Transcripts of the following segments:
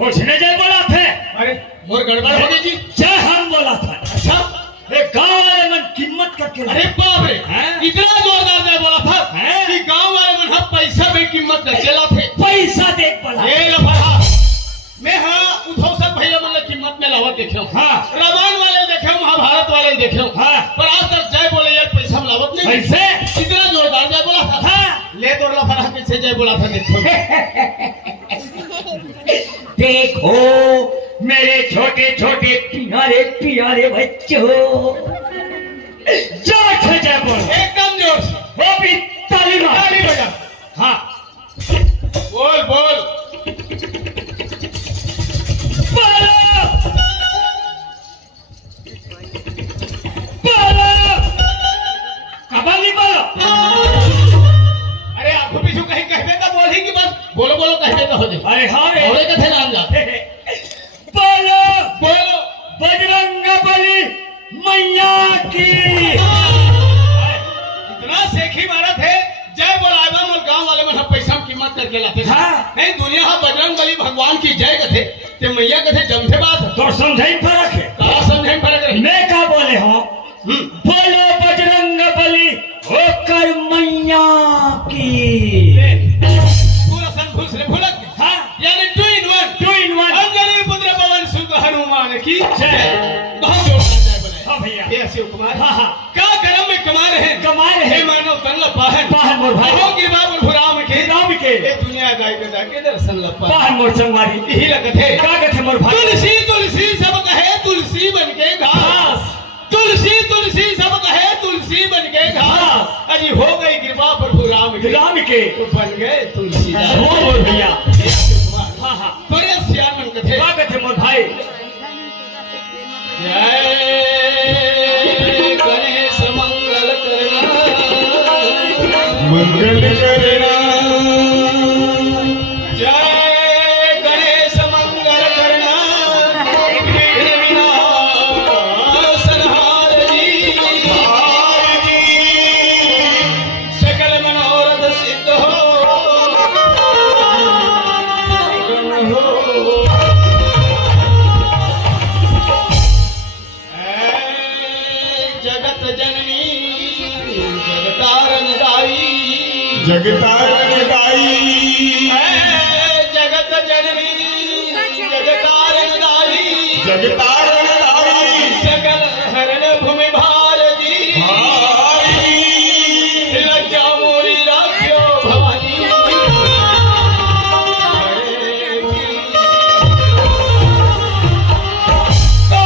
पूछने जय बोला थे। अरे मोर गड़बड़ हो गई जी। जय हम बोला था। अच्छा गांव वाले मन कीमत करके। अरे बाप रे इतना जोरदार जय बोला था कि गांव वाले मन हम पैसा में कीमत कर चला थे। पैसा देख बोला ये लो पढ़ा मैं हाँ उठाओ सब भैया मतलब कीमत में लावा देखे हाँ रामायण वाले देखे महाभारत वाले देखे हाँ पर आज तक जय बोले यार पैसा में लावत नहीं। पैसे इतना जोरदार जय बोला था। हाँ ले तो लफड़ा किससे जय बोला था देखो। देखो मेरे छोटे छोटे प्यारे प्यारे बच्चों जोर से जय बोल एकदम जोर से वो भी ताली बजा। हाँ बोल बोल बोलो बोलो कबाली बोलो। अरे आपको पीछू कहीं कहबे तो बोल ही कि बस बोलो बोलो कहबे तो हो जाए। अरे हाँ रे और कथे नाम जाते बोलो बोलो बजरंगबली मैया की। इतना सेखी मारा थे जय बोलावा मोल गांव वाले मन पैसा में कीमत करके लाते हाँ नहीं दुनिया हा बजरंगबली भगवान की जय कथे ते मैया कथे जमथे बात तो समझाई फर्क है। का समझे फर्क है। मैं क्या बोले हो बोलो बजरंगबली होकर मैया की। पूरा संभूस रे भुलक हाँ यानी 2 in 1 अंजनी पुत्र पवन सुत हनुमान की जय। बहुत जोरदार जय बोले। हाँ भैया ये शिव कुमार हाँ हाँ का कर्म में कमा रहे हे मानव तन लपाहन पाहन मोर भाई हो कृपा प्रभु के राम के ये दुनिया जाय के जाके दर्शन लपा पाहन मोर संगवारी यही लगत है का कथे मोर भाई। तुलसी तुलसी सब कहे तुलसी बन के घास तुलसी तुलसी सब कहे तुलसी बन के घास अजी हो गई कृपा प्रभु राम के तो बन गए तुलसी हो मोर भैया हाँ हाँ बड़े सियान मन कथे का कथे मोर भाई। जय गणेश मंगल करना जय गणेश मंगल करना विघ्न विनाशनहार जी सकल मनोरथ सिद्ध हो जगत जननी जगतारण दाई जगतारण दाई जगत जननी जगतारण दाई जगतारण दाई सकल हरण भूमि भारती लज्जा मोरी राख्यो भवानी तो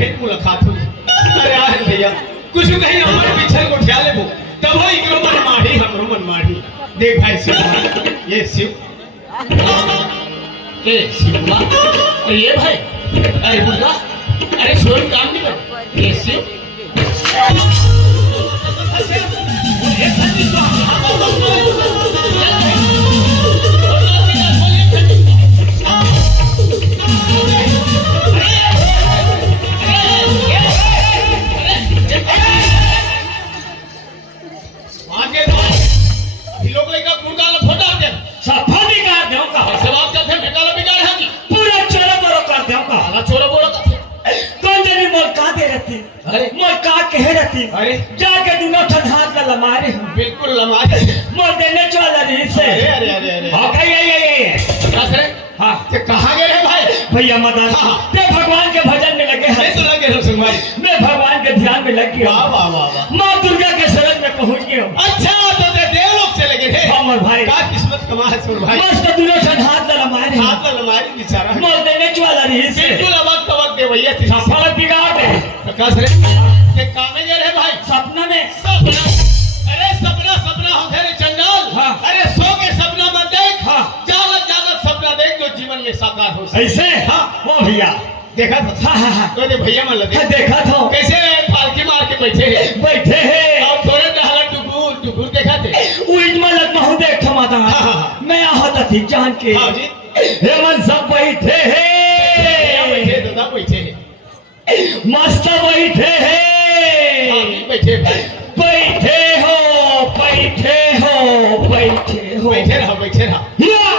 भेंट मुलाकात हुई। अरे यार भैया कुछ कहीं हमारे पीछे को ख्याल है वो तब हो इकरो मन माढ़ी हमरो मन माढ़ी। देख भाई शिव ये शिव ए शिवला अरे ये भाई अरे बुल्ला अरे शोर काम नहीं कर ये शिव अरे जाके दिनों हाथ का लमारे हूँ बिल्कुल लमाज मोर देने चला रही से अरे अरे अरे अरे हाँ कहीं ये हाँ ते कहाँ गए हैं भाई भैया मदन हाँ। ते भगवान के भजन में लगे मैं हैं तो लगे हो संगवारी मैं भगवान के ध्यान में लग गया वाह वाह वाह वाह माँ दुर्गा के शरण में पहुँच गया हूँ अच्छा तो ते देवलोक चले गए थे हाँ मोर भाई का किस्मत कमा है सुन भाई मस्त दिनों हाथ का लमारे हाथ में लमारी बेचारा मोर देने चला रही से बिल्कुल अवक के भैया थी सफल बिगाड़ दे प्रकाश रे ते कामे गए रे भाई सपना में सपना अरे सपना सपना हो रे चंडाल हाँ। अरे सो के सपना मत देख हाँ। जागत जागत सपना देख जो जीवन में साकार हो ऐसे हाँ। वो भैया देखा था हाँ हाँ हाँ तो ये भैया मन लगे हाँ, देखा था कैसे पालकी मार के बैठे हैं बैठे हैं और थोड़े दहला डुगुर डुगुर देखा थे उइजमा लग महू देख माता हाँ, हाँ। मैं आहत थी जान के हाँ जी हेमन सब बैठे भैया बैठे हैं दादा बैठे हैं मस्त बैठे हाँ हैं जी, बैठे भाई बैठे हो बैठे हो बैठे हो बैठे रहो बैठे रहो या!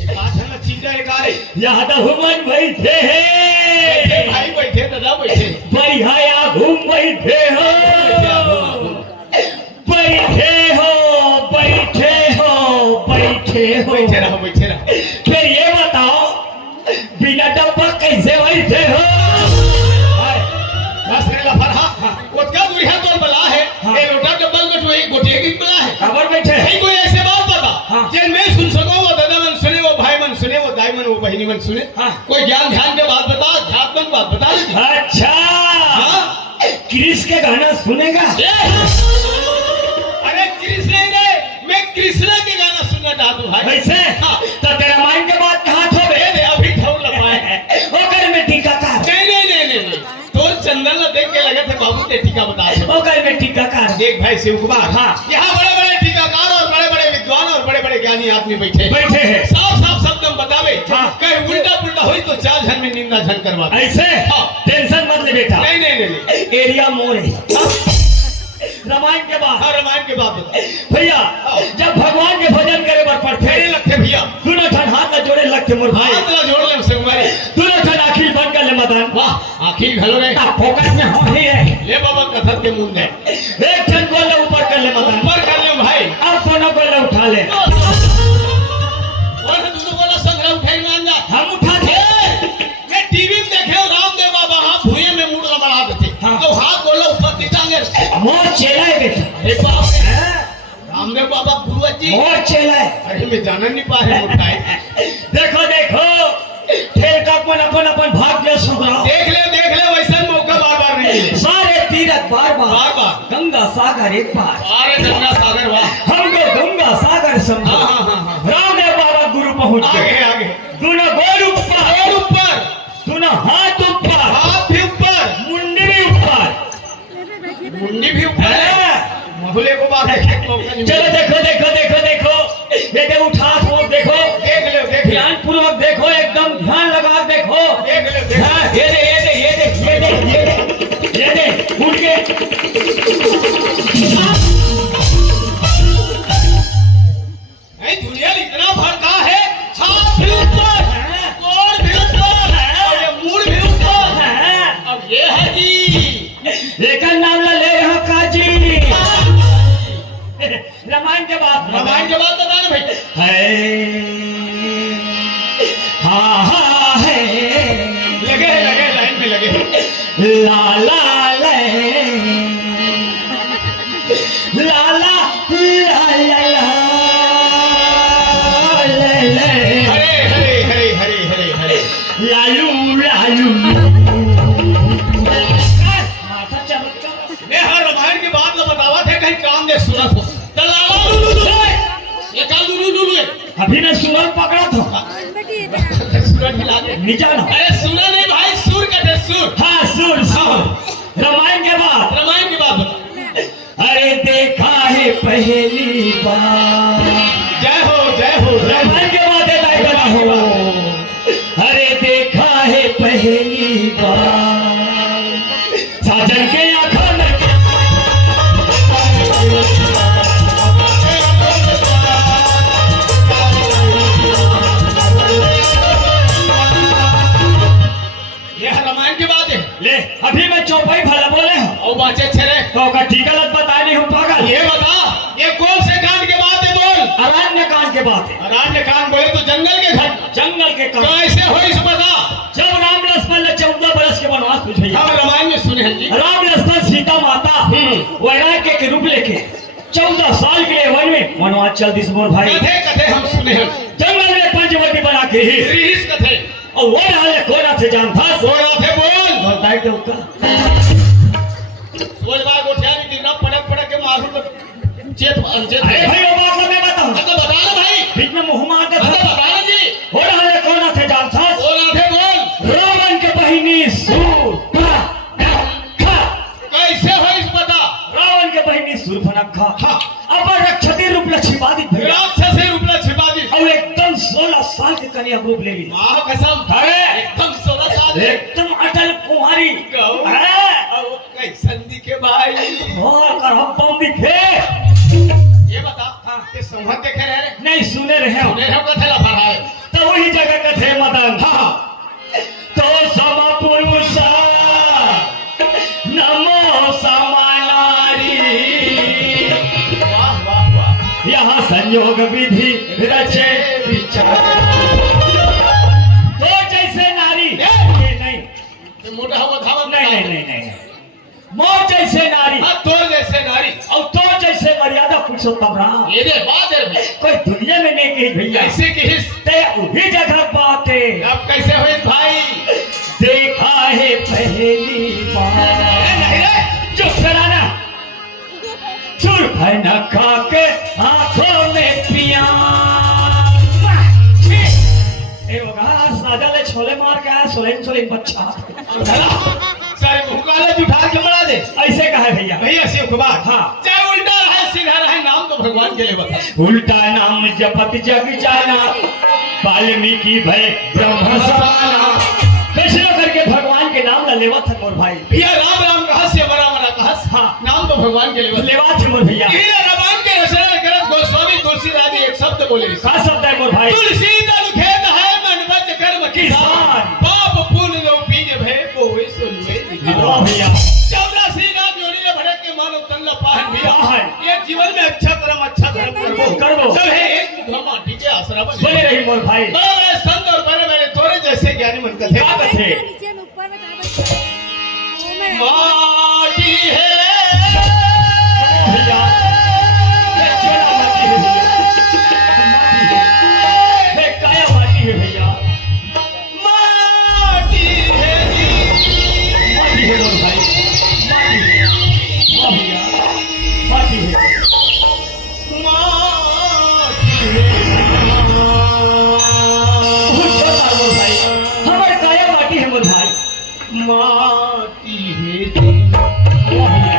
एक बात है ना चीज है गारे यहाँ तो हुमन बैठे बैठे हैं भाई बैठे दादा बैठे बढ़िया घूम बैठे हो बैठे हो बैठे हो बैठे हो बैठे रहो बैठे रहो फिर ये बताओ बिना डब्बा कैसे बैठे हो बस रे लफर हाँ उसका दुनिया तो बला है हाँ। ये लोटा डबल में जो एक गोटे की बला है खबर बैठे नहीं कोई ऐसे बात बता हाँ। जिन मैं सुन सको वो दादा मन सुने वो भाई मन सुने वो दाई मन वो बहनी मन सुने हाँ। कोई ज्ञान ध्यान के बात बता ध्यात्मक बात बता दीजिए अच्छा हाँ। क्रिस के गाना सुनेगा अरे कृष्ण नहीं रे मैं कृष्ण के गाना सुनना चाहता हूँ भाई वैसे हाँ। तो तेरा माइंड के बात कहाँ थो बे दे अभी ठौर लगाए ओकर में टीका का नहीं तोर चंदन ला देख के लगे थे बाबू ते टीका बता दे ओकर में टीका का देख भाई शिव कुमार हाँ। यहाँ बड़े बड़े टीकाकार और बड़े बड़े विद्वान और बड़े बड़े ज्ञानी आदमी बैठे बैठे हैं साफ साफ शब्द में बतावे हाँ। कहीं उल्टा पुल्टा हुई तो चार झन में निंदा झन करवा दे। ऐसे हाँ। टेंशन मत ले बेटा नहीं एरिया मोर है रामायण के बाद हाँ रामायण के बाद बता भैया जब भगवान के भजन करे बर पड़ते फेरे लगते भैया दोनों ठन हाथ में जोड़े लगते मोर भाई हाथ ला जोड़ ले संगवारी दोनों ठन आखिर बन कर ले मदन वाह आखिर घलो रे फोकस में हो ही है ले बाबा कथत के मुंडे एक ठन गोले ऊपर कर ले मदन ऊपर कर ले भाई अब दोनों गोले उठा ले और दोनों को संग्रह उठाई मान जा हम उठा थे मैं टीवी में देखे रामदेव बाबा हाथ भुइये में मुड़ लगा देते हाँ। तो हाथ गोला ऊपर दिखाएंगे मोर चेला है बेटा अरे बाप रे हाँ? रामदेव बाबा गुरुआ जी मोर चेला है अरे मैं जाना नहीं पा रहे मोटाई देखो देखो ठेल का अपन भाग ले सुधराओ देख ले वैसा मौका बार बार नहीं मिले सारे तीरथ बार बार बार बार गंगा सागर एक बार अरे गंगा सागर वाह हमको गंगा सागर समझो हाँ। रामदेव बाबा गुरु पहुंच आगे गए आगे दोनों गोर ऊपर और ऊपर दोनों हाथ ऊपर हाथ भी ऊपर मुंडी भी ऊपर मुंडी भी ऊपर हाँ। महुले को बात देखने का मौका नहीं चलो मिला। देखो ये देखो उठा फोन देखो देख ले ध्यान पूर्वक देखो एकदम ध्यान लगा देखो देख हाँ, ये दे उठ के नहीं दुनिया इतना फरका है हाथ भी ऊपर गोर भी ऊपर और ये मूड भी ऊपर हाँ। अब ये है जी एक नाम ले रहे हो काजी रामायण के बाद बता ना भाई है हाँ है लगे लाइन में लगे ला ला ले ला ला ले हरे लालू भाई काम दे सूरत हो चला लुलु ये का लुलु है अभी ने सुरल पकड़ा था सूरत मिला दे नीचा ना अरे सुना नहीं भाई सुर कहते सुर हाँ सुर रामायण के बाद अरे देखा है पहली बार जय हो रामायण के बाद गाना हो अरे देखा है पहली बार साजन के आंखों में रामायण की बात है ले अभी मैं चौपाई भला बोले हूँ और बाचे छरे तो का ठीक गलत बता नहीं हूँ पागल ये बता ये कौन से कांड के बात है बोल अरण्य कांड के बात है अरण्य कांड बोले तो जंगल के घट जंगल के कांड कैसे हो इस बता जब राम लक्ष्मण ने 14 बरस के वनवास पूछे हम रामायण में सुने हैं जी राम लक्ष्मण सीता माता वैराग्य के रूप लेके 14 साल के लिए वन में वनवास चल दिस मोर भाई कथे कथे हम सुने हैं जंगल में पंचवटी बना के ही रीस कथे और वो हाल कोना थे जानता बोल थे बोल बताए तो उसका सोच बाग उठा नहीं दिन पड़क पड़क के मारू तो चेत अंचेत अरे भाई वो बात मैं बताऊं तो बता ना भाई बीच में मुंह मार के तो बता ना जी वो हाल कोना थे जानता बोल थे बोल रावण के बहिनी सूर्पनखा कैसे हो इस बता रावण के बहिनी सूर्पनखा अपर रक्षती रूप लक्ष्मीवादी भैया राक्षसी रूपला छिपा दी और एकदम 16 साल के कन्या रूप ले ली मां कसम अरे एकदम 16 साल एकदम अटल कुमारी गौ। हैं? कैसन दिखे भाई और करम पाँव दिखे ये बता ये संवाद देखे रहे नहीं सुने रहे हो सुने हम कथे ला भराए तो वही जगह का थे मदन तो सम पुरुष नमो समानारी वाह वाह वाह यहाँ संयोग विधि रचे विचार तो जैसे नारी ये नहीं ये मोटा हुआ धावा नहीं मौत जैसे नारी हां तो जैसे नारी और तो जैसे मर्यादा पुरुषोत्तम राम ये दे बात है कोई दुनिया में नहीं कही भैया कैसे की हिस ते वही जगह बात है अब कैसे हुए भाई देखा है पहली बार नहीं रे चुप कराना चुप है न खा के आंखों में पिया साजा ले छोले मार के आया सोलेन बच्चा सारे भूकाले उठा के मरा दे ऐसे कहा है भैया भैया शिव कुमार हाँ। चाहे उल्टा रहे सीधा रहे नाम तो भगवान के लिए बता उल्टा नाम जपत जग जाना वाल्मीकि भय ब्रह्म समाना कैसे करके भगवान के नाम ला लेवा था मोर भाई भैया राम राम कहा से मरा मरा कहा हाँ। नाम तो भगवान के लिए बता लेवा थे मोर भैया ये रामायण के रचना करत गोस्वामी तुलसीदास जी एक शब्द बोले का शब्द है मोर भाई तुलसी दल खेत है मन बच कर्म किसान पाप पुण्य जो बीज भय को हुए सुनवे वाह भैया 84 नाम योनि में भड़क के मानो तन पाहन भैया पाहन। ये जीवन में अच्छा धर्म करबो। सब है एक धर्म ठीक है आसरा बने बोले रही मोर भाई बड़े संत और बड़े बड़े तोरे जैसे ज्ञानी मन कथे का कथे नीचे में ऊपर में कहां माटी है भैया ये चोला माटी है भैया माटी है ये काया माटी है भैया माटी है माटी है मोर भाई माटी है वाह भैया माटी है बहुत छोटा मोर भाई हमारे काया माटी है मोर भाई माटी है वाह भैया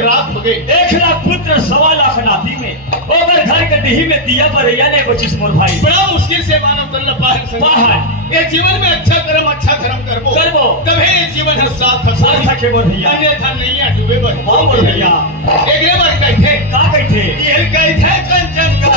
रात हो गई। 1 लाख पुत्र 1.25 लाख नाती में ओकर घर के दही में दिया बरैया ने बचिस मोर भाई। बड़ा मुश्किल से मानव तन बाहर ये जीवन में अच्छा कर्म करबो तभी ये जीवन है सार्थक है मोर भैया। अन्यथा नहीं है डूबे बर हाँ मोर भैया। एकरे बार कहथे का कहथे ये कहथे कंचन का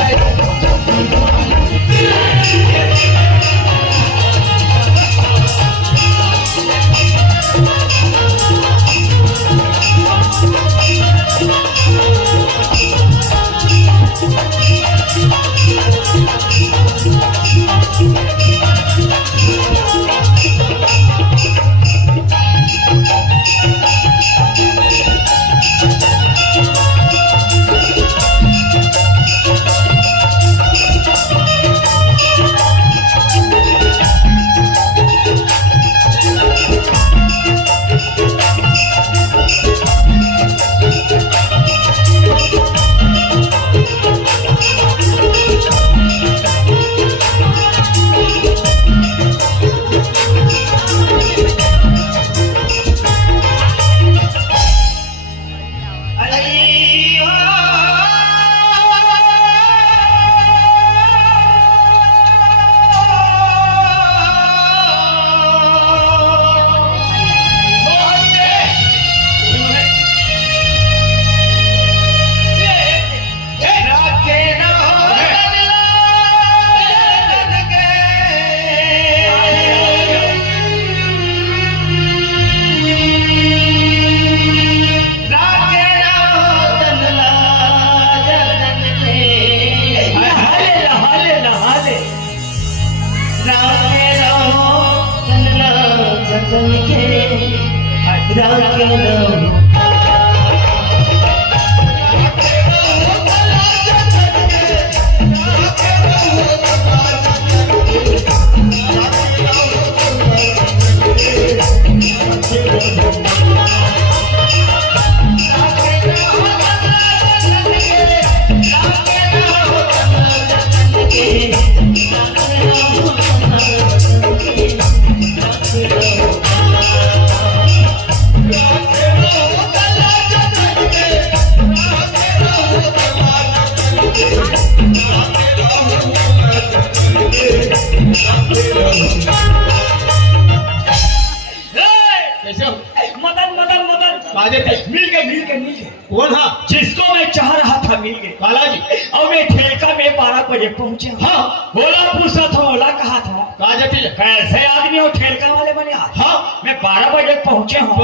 कौन हा जिसको मैं चाह रहा था मिल गए काला जी और मैं ठेका में 12 बजे पहुंचे। हाँ बोला पूछा था ओला कहा था कहा जटिल कैसे आदमी हो ठेका वाले बने। हाँ मैं 12 बजे पहुंचे हूँ।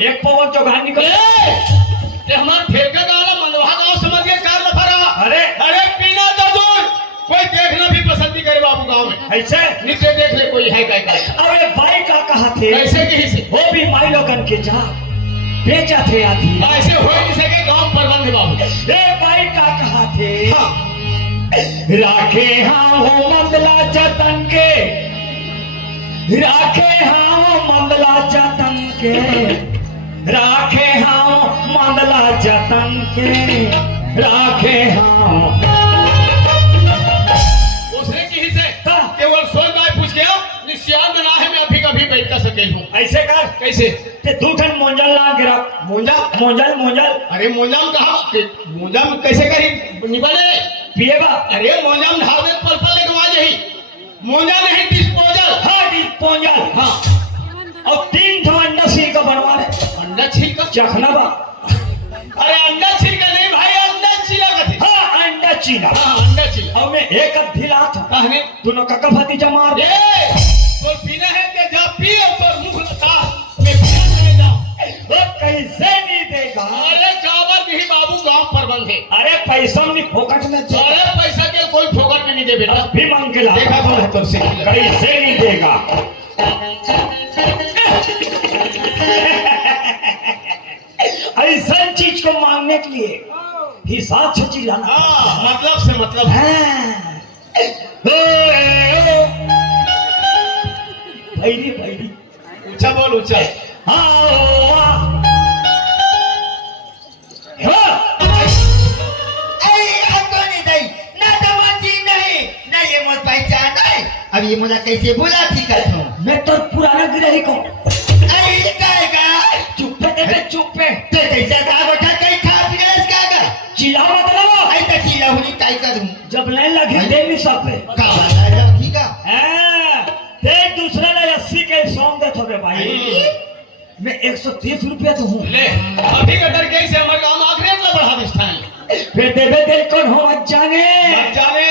एक पवन चौगान निकले हमारा ठेका गाला मनवा गाँव समझ के कार लफरा। अरे अरे पीना तो दूर कोई देखना भी पसंद नहीं करे बाबू गाँव में। ऐसे नीचे देख ले कोई है क्या अरे भाई का कहा थे कैसे कहीं से वो भी माई लोगन के जा बेचा थे आधी ऐसे हो नहीं सके गाँव प्रबंध है बाबू। ए भाई का कहा थे हाँ राखे हाँ हो मंदला जतन के राखे हाँ हो मंदला जतन के राखे हाँ मंदला जतन के राखे हाँ उसने कहीं से केवल सोल गाय पूछ गया निश्चित ना है मैं अभी कभी बैठ कर सके हूँ। ऐसे कर कैसे ते दूठन मोंजल ना गिरा मोंजा मोंजल मोंजल अरे मोंजाम कहा मोंजाम कैसे करी निकले पिएगा अरे मोंजाम ढाबे पर लगवा यही मोंजा नहीं डिस्पोजल। हाँ डिस्पोजल हाँ और 3 ठो अंडा सील का बनवा रहे अंडा छिलका चखना बा। अरे अंडा छिलका नहीं भाई अंडा छिला का हाँ अंडा चीला हाँ अंडा छिला और मैं एक ढिला था कहने दोनों काका भतीजा मार दे तो पीना है कि जा पी और तो मुख लगा मैं पीना नहीं जा वो कैसे नहीं देगा। अरे काबर नहीं बाबू गांव प्रबंध है। अरे पैसा नहीं फोकट में दे। अरे पैसा के कोई फोकट में नहीं दे बेटा भी मांग के ला देखा तो है तुमसे कैसे नहीं देगा। ऐसा चीज को मांगने के लिए हिसाब से चिल्लाना हाँ मतलब से मतलब भैरी भैरी ऊंचा बोल ऊंचा अब ये मुझे कैसे बुला थी कर मैं तो पुराना गिरही को अरे ये क्या है चुप पे चुप पे तो कैसा कहा बैठा कहीं सब पे का वाला रखी का देख दूसरे ने 80 के सॉन्ग दे थोड़े भाई मैं 130 रुपया तो हूँ ले अभी का दर कैसे हमारे काम आखिर इतना बढ़ा दिस्ता है फिर देवे दिल कौन हो जाने मत जाने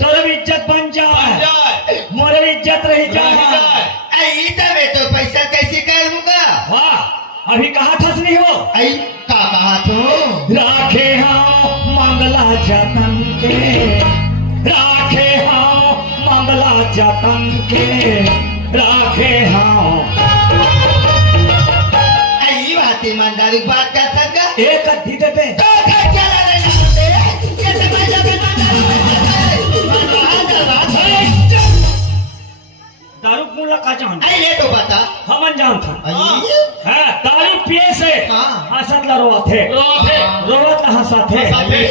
तोर इज्जत बन बन जाए जाए मोर इज्जत रही रह जाए जाए आई तबे तो पैसा कैसे करूंगा वाह अभी कहा था नहीं हो आई का कहा तू राखे हाँ मंगला जतन के राखे हाँ मंगला जतन के राखे हाँ आई बात ईमानदारी बात का था एक अद्धी देवे तो घर चला लेना होते कैसे पैसा दारू मुला का जान आई ये तो बता हमन जान था आई हाँ दारू पिए से हाँ। हंसत ला रोवा थे रोवत ला हंसा थे हंसा थे।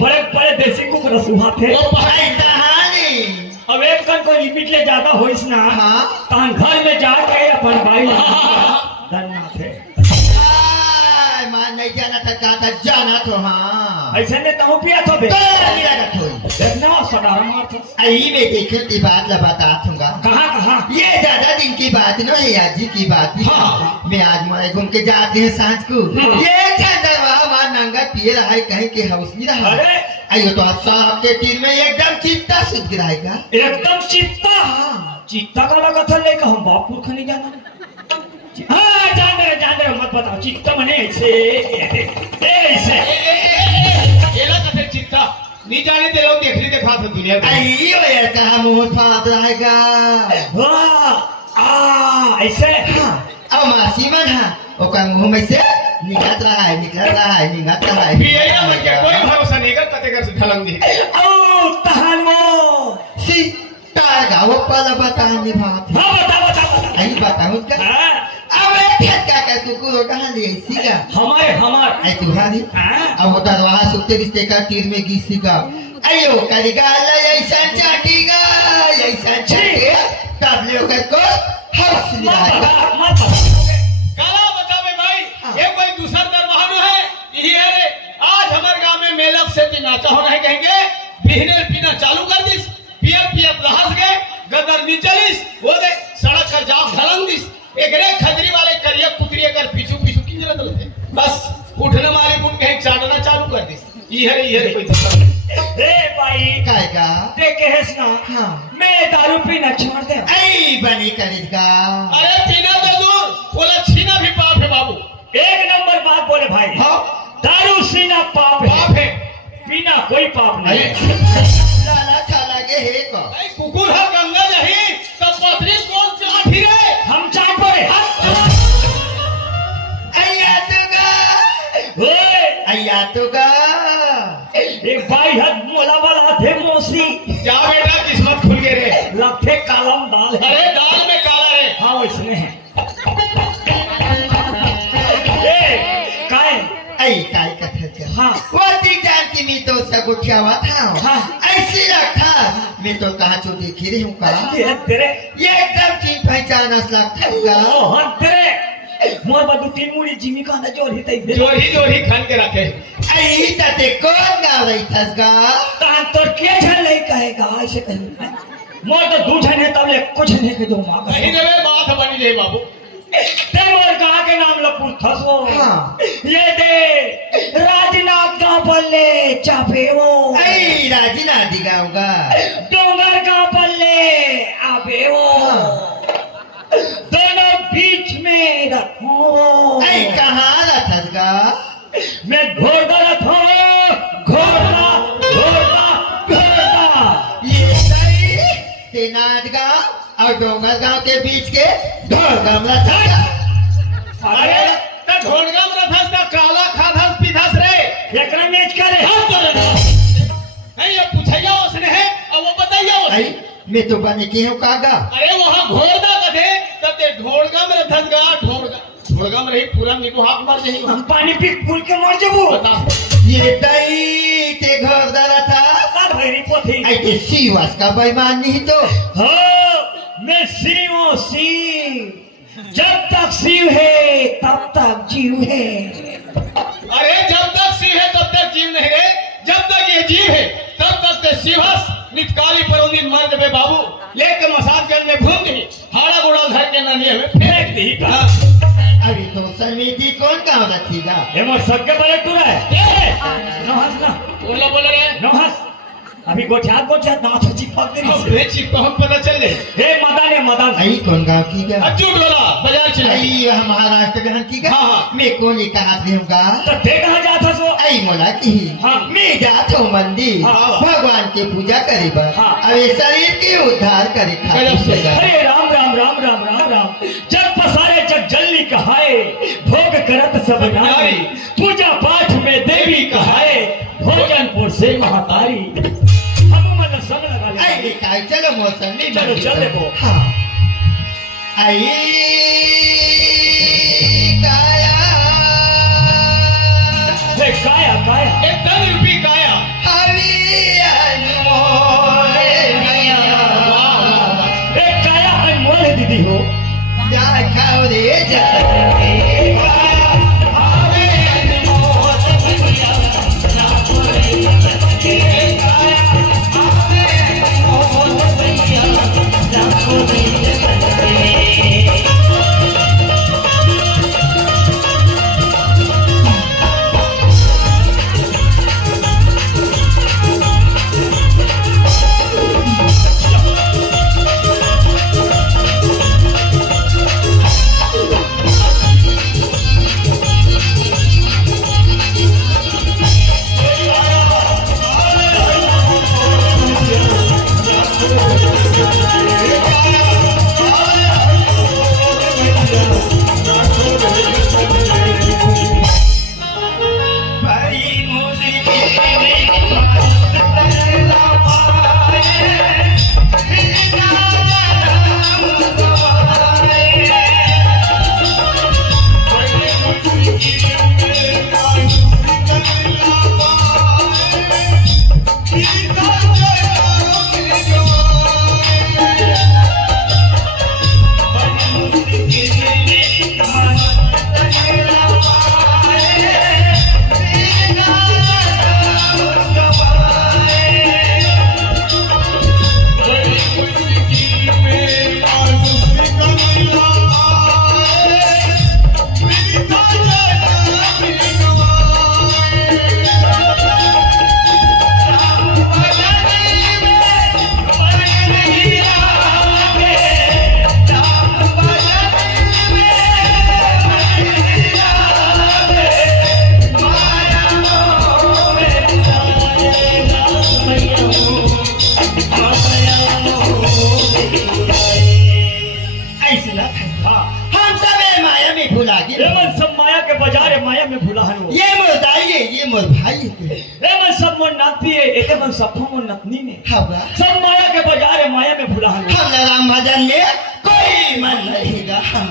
बड़े बड़े देसी कुक रसुहा थे वो पढ़ाई आई कहानी अब एक कन को लिमिट ले ज्यादा होइस ना हाँ। तहन घर में जाके अपन भाई धरना थे आई मान नहीं जाना था कहा था जाना तो हाँ ऐसे में तहु पिया तो बे तो नहीं लगा थोड़ी देखना सडारा मारता आई मैं देखे की बात लबाता दूंगा कहाँ कहाँ ये ज्यादा दिन की बात नहीं है आज की बात भी हाँ। मैं आज मोए घूम के जाते हैं सांझ को हाँ। ये चंदरवा वहाँ नंगा पिए रहा है कहीं के हाउस में रहा अरे आइयो तो साहब के तीर में एकदम चित्ता सुध गिराएगा एकदम चित्ता का लगा था लेकर हम बापुर खनी जाना हाँ जान रहे मत बताओ चित्ता मने ऐसे ऐसे केला का फिर चित्ता नहीं जाने दे लोग देखने देखा था दुनिया को आइयो यार कहा मुंह फाड़ रहेगा वाह ऐसे हाँ अब मासी मन हाँ ओका मुंह में से निकल रहा है पिए ना मन के कोई भरोसा नहीं कर कते कर से ढलंग दी ओ तहन वो सी तार गाँव पर बताने बात हाँ बता आई बताऊँ क्या हाँ अब एक का कुकुर कहाँ ले सीगा हमारे आई तुम्हारी हाँ अब वो दरवाजा सुते रिश्ते का तीर में घिसेगा अयो करेगा ऐसा चाटेगा तब लोग को हौस लगाएगा मत काला बता बे भाई ये कोई दूसरा दरवाजा है ये है आज हमारे गांव में मेलक से भी नाचा हो रहे कहेंगे बिहने पीना चालू कर दिस पिया रहस गए गदर नी चलिस वो दे सड़क कर जाओ ढलंग दिस एक रे खजरी वाले करिया कुतरिया कर पीछू किन जरा दलते बस उठने मारे बुट कहीं चाटना चालू कर दिस ये है कोई दूसरा ए भाई काएगा देखे है ना हाँ मैं दारू पीना छोड़ दे आई बनी करेगा अरे पीना तो दूर बोला छीना भी पाप है बाबू एक नंबर बात बोले भाई हाँ दारू सीना पाप पाप है पीना कोई पाप नहीं लाला छाला के है को ऐ कुकुर है गंगा नहीं तब पथरी कौन चाट ही रे हम चाट पड़े अय्या तो का एक भाई हद मोला वाला थे मौसी जा बेटा किस्मत खुल गए रे लफे कालम दाल है अरे दाल में काला रे हाँ इसमें है आई काय कथा क्या हाँ वो दी जान की मैं तो सब उठावा था हाँ ऐसे रखा मैं तो कहा जो देखी रही हूँ का तेरे ये एकदम चीन पहचान लगता हाँ तेरे मोर बदू तीन मुड़ी जिमी का ना जोर ही तई जोरी खान के रखे आई तते कौन गाव रही थस गा तान तोर के झन ले कहेगा ऐसे कहीं मोर तो दू झन है तब ले कुछ नहीं के दो मां का कहीं देवे बात बनी रे बाबू ते मोर कहा के नाम लपुर थसो हाँ। ये दे राजनाथ का बल्ले चापे वो आई राजीना दिगाऊंगा डोंगर का बल्ले आबे वो दोनों बीच में रखो आई कहाँ रथस गा मैं घोड़ा रखो घोड़ा ये सही तेनाद गाँव और डोंगर गाँव के बीच के ढोल गमला था अरे त ढोड़गम रथस त काला खाधस पीधस रे एकरा मैच करे हम तो नहीं ये पूछैया उसने है और वो बताइए आई मैं तो बने की हूँ कागा अरे वहां घोड़दा कथे तते ढोड़गम रथस गा ढोड़गम रही पूरा निको हाथ मार जही हम पानी पी पुल के मर जबू बता ये तई ते घर दारा था सब भैरी पोथी आई ते सीवास का बेईमान नहीं तो हो मैं शिव जब तक शिव है तब तक जीव है अरे जब तक शिव है तब तक जीव नहीं रे जब तक ये जीव है तब तक ते शिवस नितकाली परोनी मर्द बे बाबू लेके मसाज गन में घूम गई हाड़ा गोड़ा धर के ननिया में फेंक दी का अभी तो समिति कौन काम रखीगा? ये मोर सबके बड़े टूरा है न हंस ना बोला रे न हंस अभी गोछात ना तो चिपक गई अब वे चिप को हम पता चल ले हे मदन है मदन आई कौन गाँव की गा? अज्जू डोला बाजार चला आई वह महाराष्ट्र गहन की गा? हाँ, हाँ। मैं कौन एक हाथ दूंगा? तो ते कहाँ जाता सो आई मोला की हाँ। मैं जात हूँ मंदिर हाँ। भगवान के पूजा करे बर हाँ। अरे शरीर के उद्धार करे गजब से खातिर अरे राम राम राम राम राम राम जग पसारे जग जल्दी कहाए भोग करत सब नारी पूजा पाठ में देवी कहाए भोजनपुर से महातारी हम मन सब लगा ले आई लिखाई चलो मौसमी चलो, चल देखो। हाँ आई काया हे काया काया एक धन रूपी काया हरी अनमोल काया हे काया अनमोल है दीदी हो जा खाओ रे जा नतनी ने हवा सब माया के बाजार माया में भुला हम राम भजन में कोई मन रहेगा हम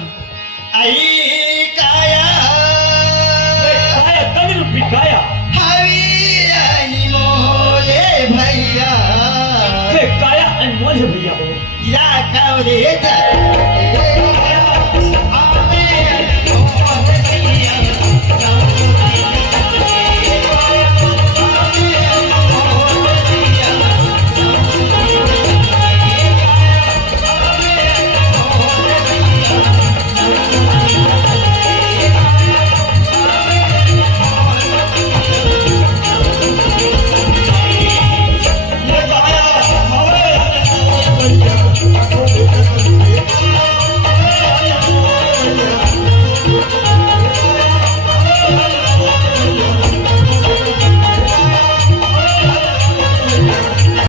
आई काया